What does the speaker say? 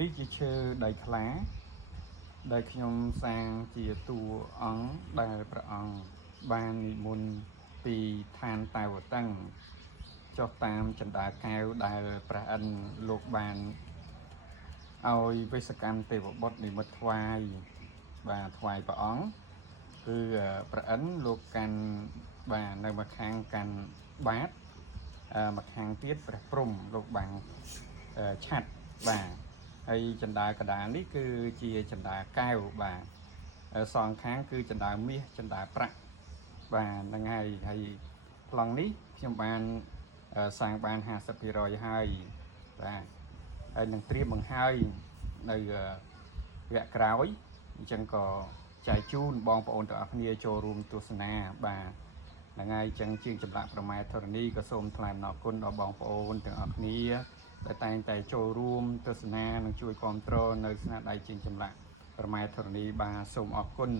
នេះជាឈើដីខ្លាដែលខ្ញុំសាងជាតួអង្គដែលព្រះអង្គបាននិមន្តពីឋានតាវតឹងចុះតាមចន្ទាកែវដែលព្រះឥន្ទលោកបានឲ្យវិសកម្មទេវបុត្រនិមិត្តថ្វាយបាទថ្វាយព្រះអង្គគឺព្រះឥន្ទលោកកាន់បាទនៅម្ខាងកាន់បាតម្ខាងទៀតព្រះព្រំលោកបានឆាត់បាទហើយចន្ទាកដាលនេះគឺជាចន្ទាកែវបាទសងខាងគឺចន្ទាមាសចន្ទាប្រាក់បាទហ្នឹងហើយប្លង់នេះខ្ញុំបានសាងបាន 50% ហើយបាទហើយនឹងត្រៀមបង្ហើយនៅវគ្គក្រោយអញ្ចឹងក៏ចែកជូនបងប្អូនទាំងអស់គ្នាចូលរួមទស្សនាបាទហ្នឹងហើយអញ្ចឹងជាងចម្លាក់ប្រម៉ែធរណីក៏សូមថ្លែងអំណរគុណដល់បងប្អូនទាំងអស់គ្នាដែលតែងតែចូលរួមទស្សនានិងជួយគាំទ្រនៅស្នាដៃជាងចម្លាក់ប្រម៉ែធរណីបាទសូមអរគុណ